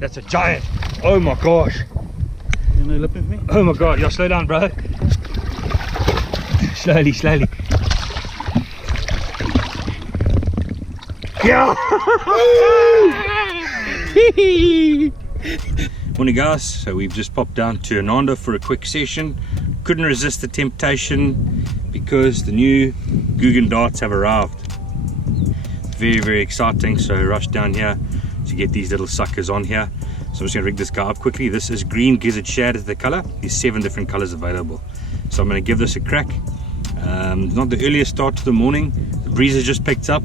That's a giant. Oh my gosh. You want to lip with me? Oh my god, yeah, slow down, bro. Slowly, slowly. Yeah. Morning guys, so we've just popped down to Ananda for a quick session. Couldn't resist the temptation because the new Googan Darts have arrived. Very exciting, so rushed down here to get these little suckers on here. So I'm just going to rig this guy up quickly. This is green gizzard shad is the color. There's 7 different colors available. So I'm going to give this a crack. Not the earliest start to the morning. The breeze has just picked up.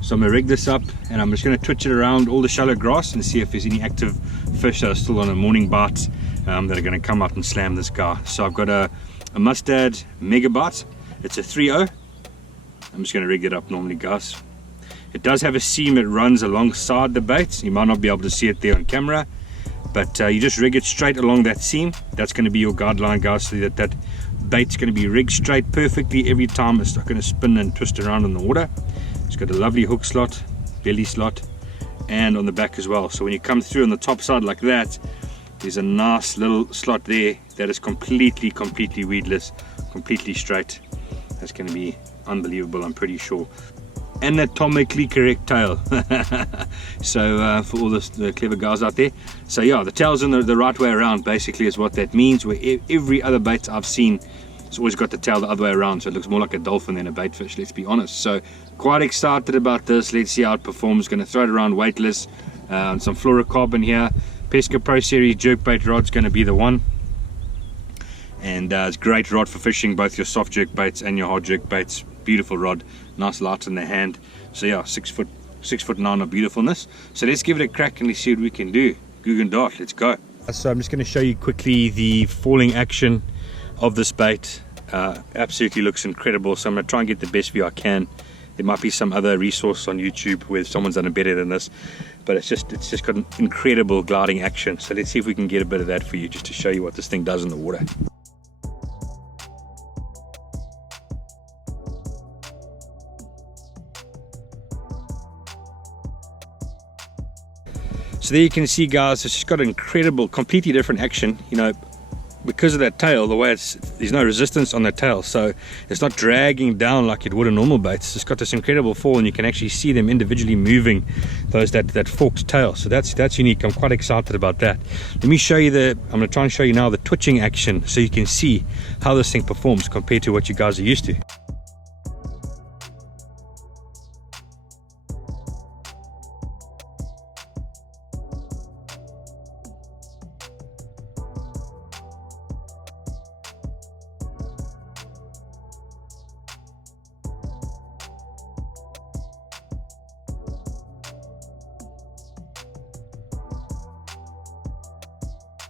So I'm going to rig this up and I'm just going to twitch it around all the shallow grass and see if there's any active fish that are still on a morning bite that are going to come up and slam this guy. So I've got a mustard mega bite. It's a 3.0. I'm just going to rig it up normally, guys. It does have a seam that runs alongside the bait. You might not be able to see it there on camera, but you just rig it straight along that seam. That's going to be your guideline, guys, so that bait's going to be rigged straight perfectly every time. It's not going to spin and twist around in the water. It's got a lovely hook slot, belly slot, and on the back as well. So when you come through on the top side like that, there's a nice little slot there that is completely weedless, completely straight. That's going to be unbelievable, I'm pretty sure. Anatomically correct tail. So for all the clever guys out there, so yeah, the tail's in the right way around basically is what that means. Where every other bait I've seen, it's always got the tail the other way around, so it looks more like a dolphin than a bait fish, let's be honest. So quite excited about this. Let's see how it performs. Going to throw it around weightless, some fluorocarbon here. Pesca Pro Series jerkbait rod's going to be the one, and it's a great rod for fishing both your soft jerk baits and your hard jerk baits. Beautiful rod, nice light in the hand. So yeah, 6'9" of beautifulness. So let's give it a crack and let's see what we can do. Googan Dart, let's go. So I'm just going to show you quickly the falling action of this bait. Absolutely looks incredible. So I'm going to try and get the best view I can. There might be some other resource on YouTube where someone's done it better than this, but it's just got an incredible gliding action. So let's see if we can get a bit of that for you, just to show you what this thing does in the water. So there you can see, guys, it's just got an incredible, completely different action, you know, because of that tail, the way there's no resistance on that tail, so it's not dragging down like it would a normal bait. It's just got this incredible fall, and you can actually see them individually moving that forked tail. So that's unique. I'm quite excited about that. Let me show you I'm going to try and show you now the twitching action, so you can see how this thing performs compared to what you guys are used to.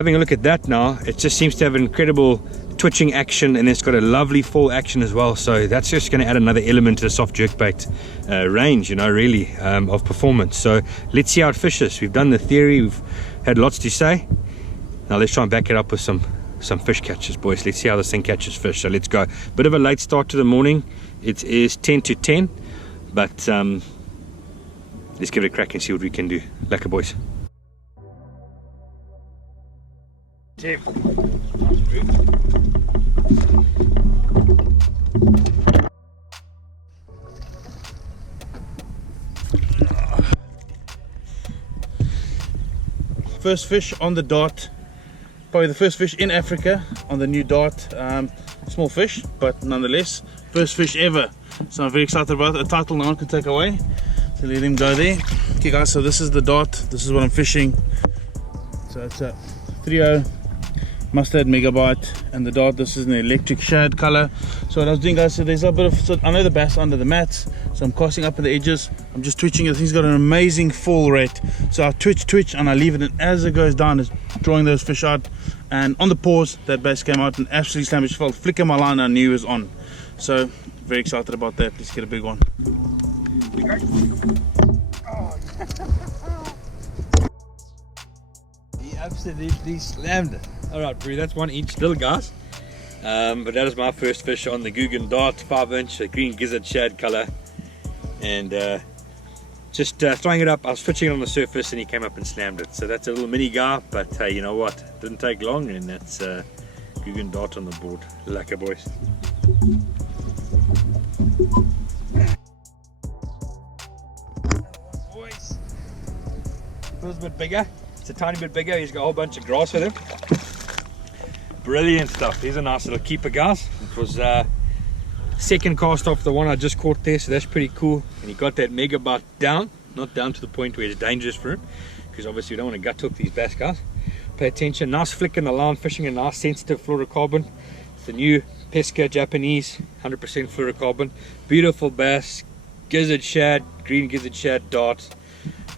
Having a look at that now, it just seems to have an incredible twitching action, and it's got a lovely fall action as well. So that's just going to add another element to the soft jerkbait range, you know, really, of performance. So let's see how it fishes. We've done the theory, we've had lots to say. Now let's try and back it up with some fish catches, boys. Let's see how this thing catches fish. So let's go. Bit of a late start to the morning. It is 10 to 10, but let's give it a crack and see what we can do. Lekker, boys. First fish on the Dart, probably the first fish in Africa on the new Dart. Small fish, but nonetheless first fish ever, so I'm very excited about it. A title no one can take away, so let him go there. Okay guys, so this is the Dart, this is what I'm fishing. So it's a 3.0 mustard megabyte, and the Dart, this is an electric shad color. So what I was doing, guys, so there's a bit of, so I know the bass under the mats, so I'm casting up at the edges. I'm just twitching it. Thing's got an amazing fall rate, so I twitch and I leave it, and as it goes down, it's drawing those fish out. And on the pause, that bass came out and absolutely slammed his felt. Flicker my line, I knew he was on. So very excited about that. Let's get a big one. He absolutely slammed it. Alright, Bree, that's 1 inch still, guys. But that is my first fish on the Googan Dart, 5 inch, a green gizzard shad color. And just throwing it up. I was fishing it on the surface and he came up and slammed it. So that's a little mini guy, but you know what, didn't take long, and that's Googan Dart on the board. Lekker boys. Boys, feels a bit bigger. It's a tiny bit bigger. He's got a whole bunch of grass with him. Brilliant stuff. Here's a nice little keeper, guys. It was second cast off the one I just caught there, so that's pretty cool. And he got that mega bite down, not down to the point where it's dangerous for him, because obviously we don't want to gut hook these bass, guys. Pay attention. Nice flick in the line, fishing a nice sensitive fluorocarbon. It's the new Pesca Japanese 100% fluorocarbon. Beautiful bass, gizzard shad, green gizzard shad, dart.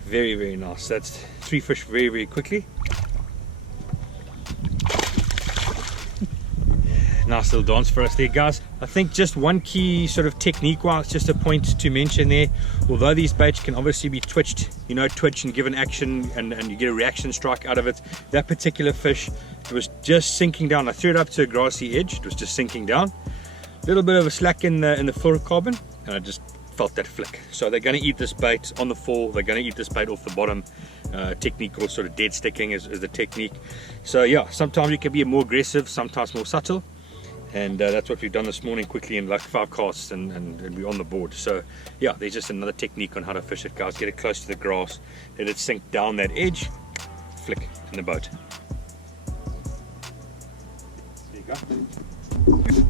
Very, very nice. That's 3 fish very, very quickly. Nice little dance for us there, guys. I think just one key sort of technique wise, just a point to mention there, although these baits can obviously be twitched, you know, twitch and give an action and you get a reaction strike out of it, that particular fish, it was just sinking down. I threw it up to a grassy edge, it was just sinking down, a little bit of a slack in the fluorocarbon, and I just felt that flick. So they're going to eat this bait on the fall, they're going to eat this bait off the bottom. Technique called sort of dead sticking is the technique. So yeah, sometimes you can be more aggressive, sometimes more subtle. And that's what we've done this morning, quickly in like 5 casts, and we're on the board. So yeah, there's just another technique on how to fish it, guys. Get it close to the grass, let it sink down that edge, flick in the boat. There you go.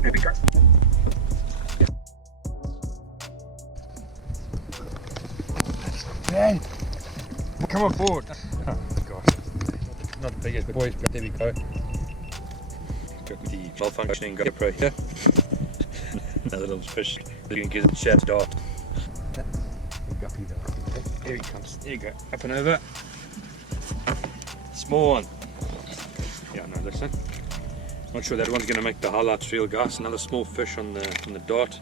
There we go. Man, come on board. Oh gosh, not the biggest boys, but there we go. Got the malfunctioning GoPro here. Another little fish. Looking gives it shad dart. There he comes. There you go. Up and over. Small one. Yeah, no, listen. Not sure that one's going to make the highlights reel, guys. Another small fish on the dart.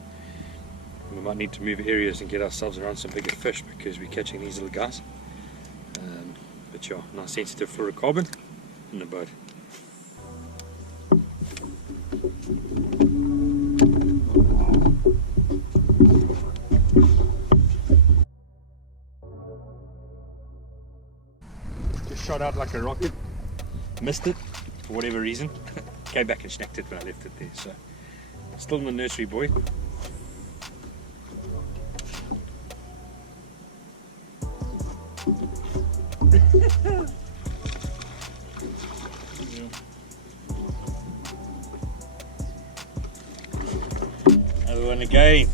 We might need to move areas and get ourselves around some bigger fish because we're catching these little guys. But yeah, nice sensitive fluorocarbon in the boat. Just shot out like a rocket, missed it for whatever reason, came back and snagged it when I left it there. So still in the nursery, boy. Another one again.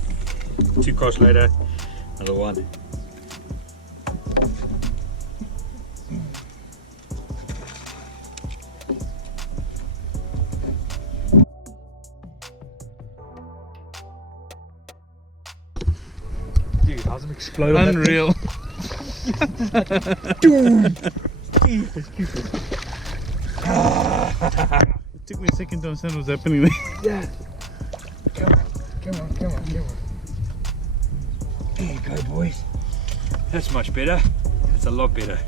2 casts later, another one. Dude, how's it explode? Unreal. It took me a second to understand what was happening there. Yeah. Come on. There you go, boys. That's much better. That's a lot better.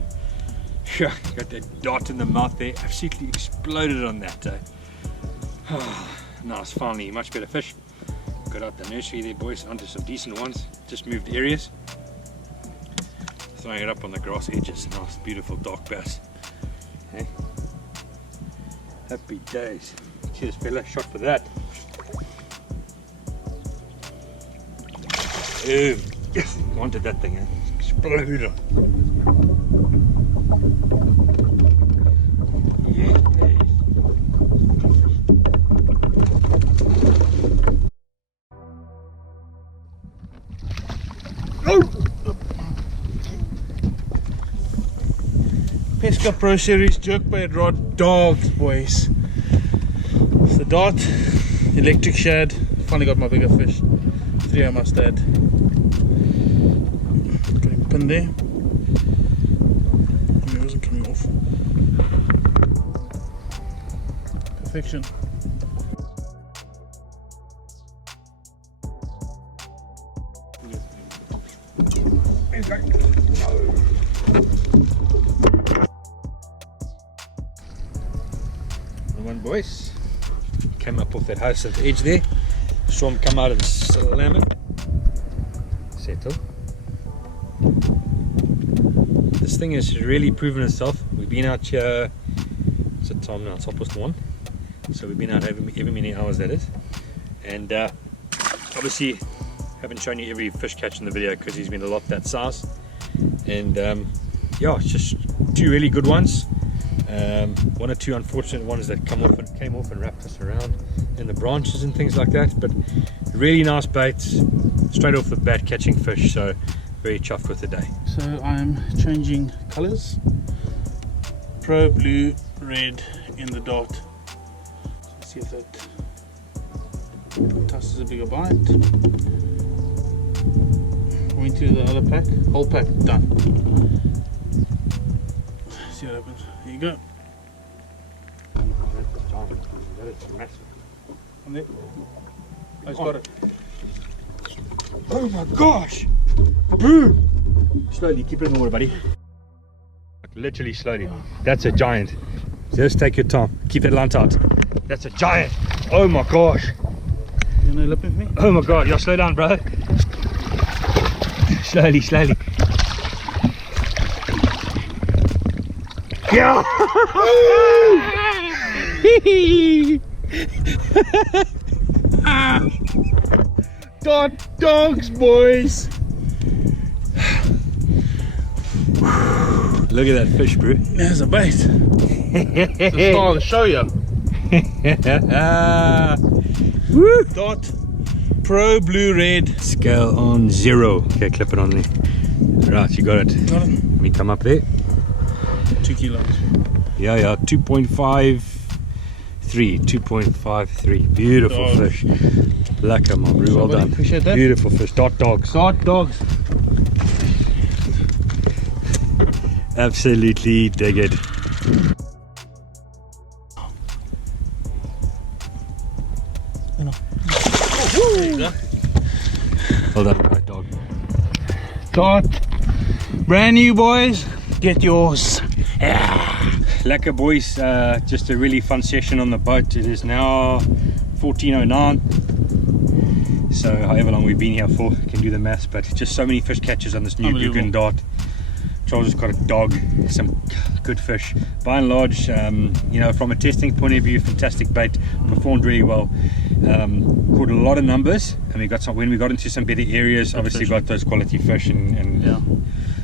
Got that dot in the mouth there. Absolutely exploded on that. Nice, finally, much better fish. Got out the nursery there, boys, onto some decent ones. Just moved areas. Throwing it up on the grass edges. Nice, beautiful dark bass. Hey? Happy days. Cheers, fella. Shot for that. Boom. Yes, wanted that thing, eh? Explode on. Yeah. Pesca Pro Series jerkbait rod dogs, boys. It's the dart, electric shad. Finally got my bigger fish. 3 I must add. Got him pinned there. It wasn't coming off. Perfection. One, boys. Came up off that house at the edge there. Saw him come out and slam it. Settle. this thing has really proven itself. We've been out here, what's the time now? It's 1:30. So we've been out every many hours, that is. And obviously haven't shown you every fish catch in the video because he's been a lot that size. And yeah, it's just 2 really good ones. 1 or 2 unfortunate ones that came off and wrapped us around in the branches and things like that. But really nice baits, straight off the bat catching fish. So very chuffed with the day. So I'm changing colors. Pro blue, red in the dart. Let's see if that tosses a bigger bite. Went to the other pack, whole pack done. See what happens. There you go. And there. I just got it. Oh my gosh! Boo! Slowly, keep it in the water, buddy. Literally slowly. That's a giant. Just take your time. Keep that line tight. That's a giant. Oh my gosh. You wanna lip with me? Oh my god. Yeah, slow down, bro. Slowly, slowly. Yeah. Dart dogs, boys. Look at that fish, bro. There's a bait. The style to show you. Woo. Dart Pro blue red. Scale on 0. Okay, clip it on there. Right, you got it. Got it. Let me come up there. 2 kilos. Yeah, 2.53. 2.53. Beautiful Dog. fish. Lekker, man, bro. Well done. Appreciate that. Beautiful fish. Dart dogs. Dart dogs. Absolutely dig it. There you go. Well done, great dog. Dart. Brand new, boys. Get yours. Lekker, boys. Just a really fun session on the boat. It is now 14:09. So however long we've been here for, you can do the maths, but just so many fish catches on this new Googan Dart. Charles has got a dog, some good fish. By and large, you know, from a testing point of view, fantastic bait, performed really well. Caught a lot of numbers, and we got some. When we got into some better areas, obviously got those quality fish. And yeah.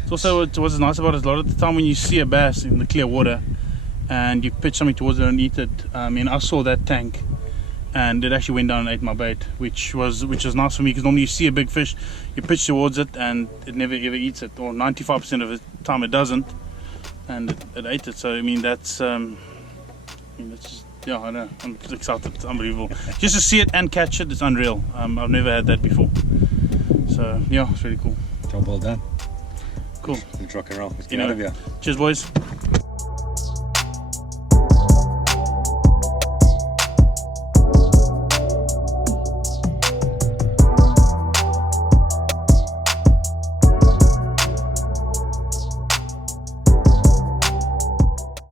It's also what's nice about it. A lot of the time when you see a bass in the clear water, and you pitch something towards it and eat it. I mean, I saw that tank, and it actually went down and ate my bait, which was nice for me, because normally you see a big fish, you pitch towards it, and it never ever eats it, or 95% of the time it doesn't, and it ate it. So I mean, that's just, yeah, I know, I'm excited. It's unbelievable. Just to see it and catch it, it's unreal. I've never had that before. So yeah, it's really cool. Job well done. Cool. Let's rock and roll. Let's get out of here. Cheers, boys.